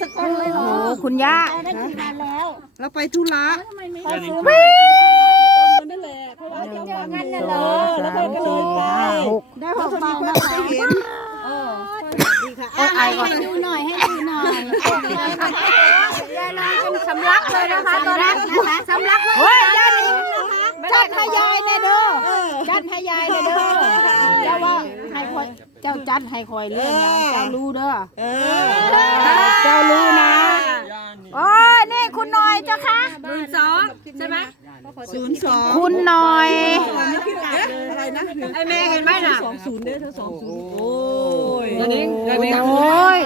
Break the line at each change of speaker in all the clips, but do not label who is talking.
สกลเลยเหร
โอ้
อ
คุณย่า
ได้กี่วันแล้ว
เราไปธุระ
พอซื้อ
วิ่
นั่นแหละเพราะว่า
หนึ่
เจ้างวั
สอนง
นั่น
ส
น่ะเหรอา
ม
แล้วเพื่อนก็เลย
สี่
ไป
ห้าหก
ได้หกใบ
คน
นะ
ไป
คะ
เห็น
เออ
โอ้ยไอก่อน
ให้ดูหน่อยให้ดูหน่อย
ยายนอนเป็นสำลักเลยนะคะตอนนี้นะคะสำลักเลยเฮ้ยยายนี่จัดให้ยายแน่เด้อจัดให้ยายแน่เด้อเจ้าว่าให้คอยเจ้าจัดให้คอยเรื่องหยังเจ้ารู้เด้อ
เออ
เจ้ารู้นะโอ้ยนี่คุณหน่อยเจ้าค่ะ
หมื่นสองใช่ไหม
ศูนย์สอง
คุณหน่อย
อะไรนะ
ไอเมย์เห็นไหมน่ะ
สองศูนย์เด้อเธอสองศูนย์โอ้ย
อันนี้อันนี้
โอ้ย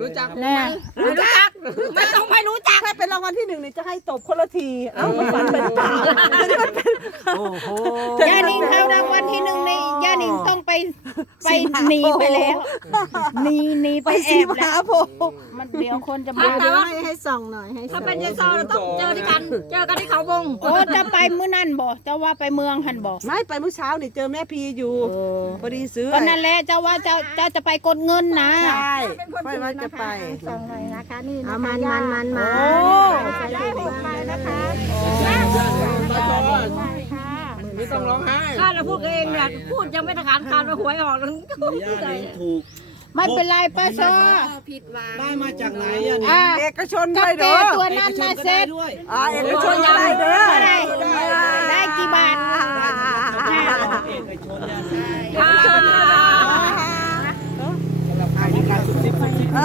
รู้จัก
แน่
รู้จักไม่ต้องไม่รู้จัก
ถ้าเป็นรางวัลที่หนึ่งนี่จะให้ตบคนละทีเอ้ามันฝันเป็นเปล่าโอ้โห
ย่านิงเข้ารางวัลที่หนึ่งในย่านิงต้อง ไปไปหนีไปแล้วหนีหนีไป
ไป
แอ
สี
บ
ม
แล้ว
หาโพธิ์
มันเดี๋ยวคนจะมา
แต่ว่า
ให้ส่องหน่อยให้
ถ้าเป็นเจซอเราต้องเจอที่กัน เจอกันที่เขาวง
โอ้จะไปมื้อนั่นบ่เจ้าว่าไปเมืองหันบ่
ไม่ไปเมื่อเช้านี่เจอแม่พีอยู่พอดีซื้อ
ก็นั่นแหละเจ้าว่าเจ้าเจ้าจะไปกดเงินนะ
ใช่ค่อยว่าจะไป
ส่งเลยนะคะนี่
เอามันมันมันมา
โอ้
ไดเองเนี่ยพูดยังไม่ทหารคานไปหวยออกแล้ว
ย่านิงถูก
ไม่เป็นไรป้าซอ
ได้มาจากไหนย่านิง
อ่า
เอกชน
กั
ด้
บ
วย
เต
เด้อ
ตัวนั้นมาเซ็ต
ด้วย
อ่าเอกชนก็ได้เด้อ
เท่าไหร่ได้กี่บาท
เอกชนย่านิง
ค่ะ
สำหรับใครที่การสุดซิบสุดซิบ
เอ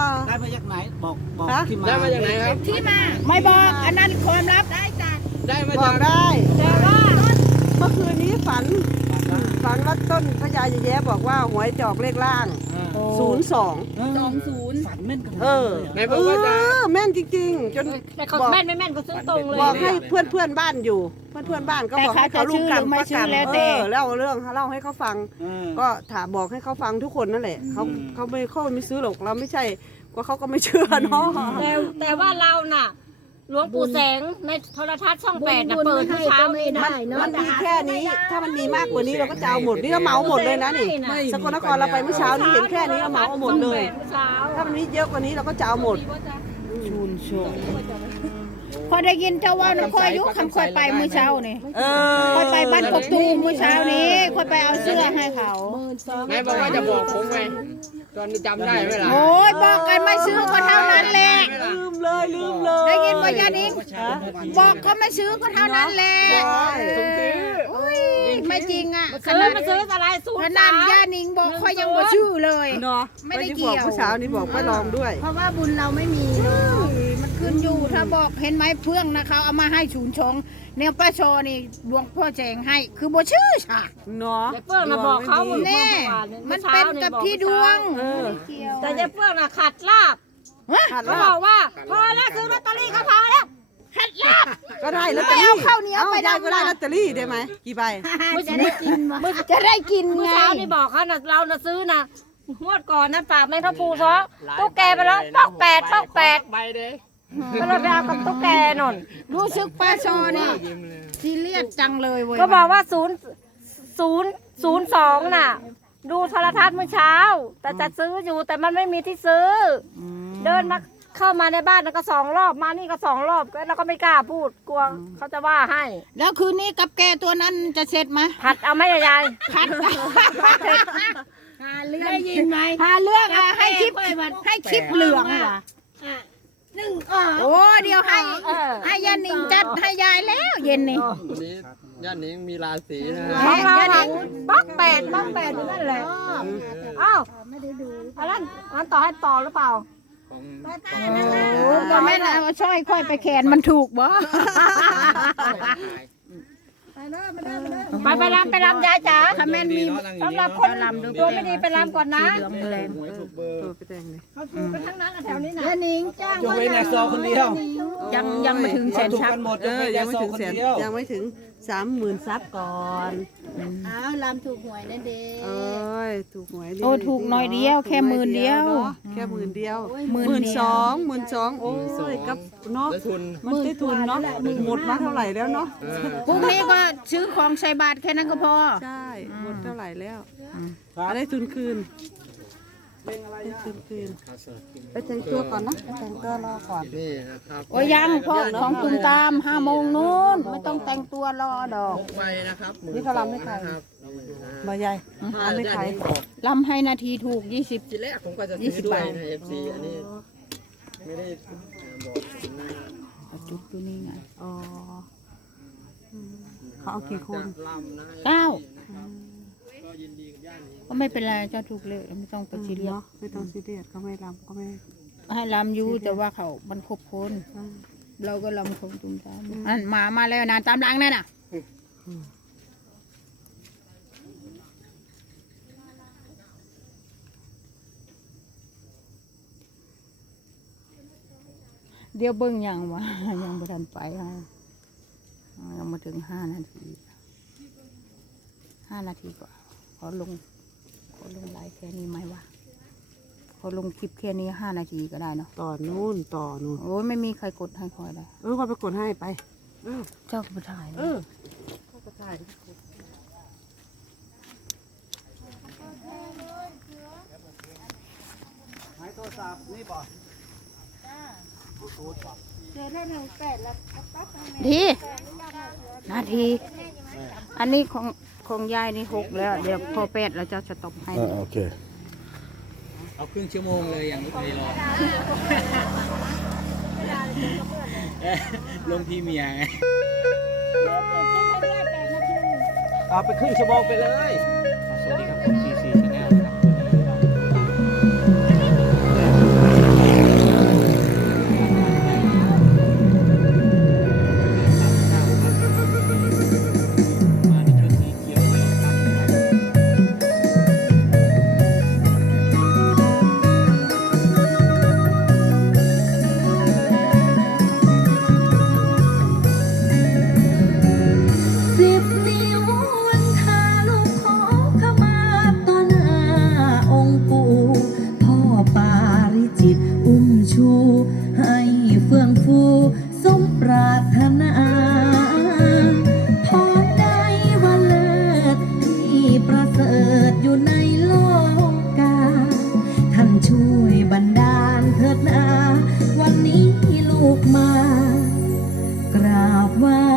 อ
ได้มาจากไหนบอกบอก
ฮะ
ที่มา
ได้มาจากไหนครับ
ที่มาไม่บอกอันนั้นความลับได้จ้ะ
ได้มา
บอ
จาก
กได้
แต่ว่า
เมื่อคืนนี้ฝัน ฝันว่าต้นพญาแย้บอกว่าหวยจะออกเลขล่างศูนย์สอง
สองศูนย์ฝันแม่นกัน
เออ
ไหนบอกว่าจะ
เออแม่นจริงๆ จน
แต่เขาแม่นไม่แม่นก็ซื้อตรงเลย
บอกให้เพื่อนเพื่อนๆบ้านอยู่ เพื่อนเพื่อนๆบ้านก็บอกให้เขาลูกกันประกันเออเล่าเรื่องเล่าให้เขาฟัง ก็ถามบอกให้เขาฟังทุกคนนั่นแหละเขาเขาไม่เขาไม่ซื้อหรอกเราไม่ใช่ก็เขาก็ไม่เชื่อเนาะ
แต่แต่ว่าเราน่ะ หลวงปู่แสงในโทรทัศน์ช่องแปดน่ะเปิดทุกเช้านี่นะ
มันมีแค่นี้ ถ้ามันมีมากกว่านี้เราก็จะเอาหมด นี่เราเหมาหมดเลยนะนี่สกลนครเราไปเมื่อเช้านี้เห็นแค่นี้เราเหมาเอาหมดเลย
เช้า
ถ้ามันมีเยอะกว่านี้เราก็จะเอาหมด
ชุนชงพอได้ยินเจ้าว่าน้ำคอยอยุคำคอยไปมื้อเช้านี่
เออ
คอยไปบ้านกกตูมมื้อเช้านี้คอยไปเอาเสื้อให้เขา
ไหนบอกว่าจะบอกผมไง ตอนนี้จำได้ไหมล่ะ
โอ้ยบอกกันไม่ซื้อก็เท่านั้นแหละ
ลืมเลยลืมเลย
ได้ยินว่ายานิงบอกก็ไม่ซื้อก็เท่านั้นแหละ
ผมซื้อ
อุ้ยไม่จริงอะข
ซื้อ
นาด
มาซื้ออะไรสู
ข
ตร
นา
สา
ด
ม
ยานิงบอกคอยยังบ่ชื่อเลย
เนาะ
ไม่ได้
ที่
เกี่
บ
ยว
อกเมื่อเช้านี้บอกว่าลองด้วย
เพราะว่าบุญเราไม่มีเนาะมัน ขึ้นอยู่ถ้าบอกเห็นไหมเพื่องนะเขาเอามาให้ศูนย์ชงเนี่ยป้าโชนี่ดวงพ่อแจงให้ คือบ่ชื่อค่ะ
เนาะ
ยายเฟื่องน่ะบอกเขา
ดวงไม่มี
แน่มันเป็นกับที่ดวง
เออ
เกี่ยว
แต่ยายเฟื่องน่ะขัดลาบ
ขาด
เขา
ลา
บอกว่า พอแล้วซื้อลอตเตอรี่ก็พอแล้ว
ก็ได้ลอตเตอ
ไม่
รี่
เอาข้าวเหนียวไป
ได้
ดำ
ก็ได้
ล่ะ
ลอตเตอรี่ได้ไหมกี่ใบ
จะได้กินวะจะได้กิน
เมื่อ
ไง
เช้านี่บอกเขาน่ะเราน่ะซื้อน่ะงวดก่อนนั้นฝากแม่ทัพปูซอตุ๊กแกไปแล้วปอกแปดปอกแปด
ใบเด้
ก็เลยไปเอากับตุ๊กแกนน
รู้สึกป้าโชนี่ซีเรียสจังเลยเว้ย
ก็บอกว่าศูนย์ศูนย์ศูนย์สองน่ะ ดูโทรทัศน์เมื่อเช้า แต่จะซื้ออยู่แต่มันไม่มีที่ซื้ออเดินมาเข้ามาในบ้านแล้วก็สองรอบมานี่ก็สองรอบแล้วก็ไม่กล้าพูดกลัวเขาจะว่าให้
แล้วคืนนี้กับแกตัวนั้นจะเสร็จไหม
ผัดเอาไหมยาย
พัดได้ยินไหมหาเรื่องอะให้คลิปให้คลิปเหลือง ว่ะโอ้เดี๋ยวให้
เออ
ให้ยานิงจัดให้ยายแล้ว เย็นนี่
วันนี้ย่านนี้มีราศีนะ
ของเราน่ะบล็อกแปดบล็อกแปดอยู่นั่นแหละอ้าวอันนั้นอันนั้นต่อให้ต่อหรือเปล่า
ของ
โอ้ก็แม่นเอาช่อยค่อยไปแขนมันถูกบ่
ไปไปรำไปรำยายจ๋า
ถ้าแม่นมี
สำหรับคนตัวไม่ดีไปรำก่อนนะ
เหลืองแดง
หวยถูกเบอร์
ตัวไปแต่งเลย
เขาถูกกันทั้งนั้นแถวนี้นะ
ยานิงจ้าง
จงไว้ในซอคนเดียว
ยังยังไม่ถึงแสน
ถูก
ชัก
กันหมดจ
เองอ
ไว้ใน
ยังไม่
ซอ
ถึง
คน
แสน
เดียว
ยังไม่ถึง สามหมื่นซับก่อน
อ้าวลำถูกหวยนั่นเด้
เอ้ยถูกหวยดี
โอ้ถูกหน่อยเดียวแค่หมื่นเดียว
นาะแค่หมื่นเดียว
หมื่น
หมื่น
เดียว
สองหมื่นสองโอ้ยกับเนาะ
แล้วทุน
มันได้ทุนเนาะหมดมาเท่าไหร่แล้วเนาะ
เออ
พรุ่งนี้ก็ซื้อของใส่บาทแค่นั้นก็พอ
ใช่หมดเท่าไหร่แล้ว
ครับ
ได้ทุนคืน คืนคืนไปแต่งตัวก่อนนะไปแต่งตัวรอก่อน
นี่นะครับ
โอ้ยยังพ่อของตุมตามห้าโมงนู้นไม่ต้องแต่งตัวรอดอก
ไปนะครับ
นี่เขารำให้ใคร
นะครับ
มาใหญ่รำให้ใคร
ลำให้นาทีถูกยี่สิบ
ทีแรกผมก็จะ
ยี่
ซื้
สิ
อบด้วย
บาท
นะเอฟซีอันนี้ไม่ได้บอกนะ
จุดอยู่นี่ไง
อ๋ออืมเขาเอากี่คน
ลำนะ
เก้า ก็ไม่เป็นไรเจ้าถูกเลยไม่ต้องไปซีเรียส
เนาะไม่ต้องซีเรียสเขาไม่รำก็ไม่
ให้ลำอยู่แต่ว่าเขามันครบคน
อืม
เราก็ลำของตุมตามอันมามาแล้วนะตามหลังนั่นน่ะเดี๋ยวเบิ้งยังวะยังไม่ทันไปฮะยังมาถึงห้านาทีห้านาทีกว่า ขอลง ขอลงไลฟ์แค่นี้ไหมวะขอลงคลิปแค่นี้ห้านาทีก็ได้เนาะ
ต่อนู่นต่อนู่น
โอ้ยไม่มีใครกดให้คอยเลย
เออเขาไปกดให้ไป
เจ้าก็ไปถ่าย
เอ
นะ
อเขาก็ถ่าย
หายโทรศัพท์นี่ป่ะ
ทีนาที อันนี้ของของยายนี่หกแล้ว เดี๋ยวพอแปดเราจะสต็อปให้
โอเค
เอาครึ่งชั่วโมงเลยอย่างนี้ไปรอลงพี่เมียไงเอาไปครึ่งชั่วโมงไปเลย สวัสดีครับผมซีซี ด
นา วันนี้ลูกมากราบว่า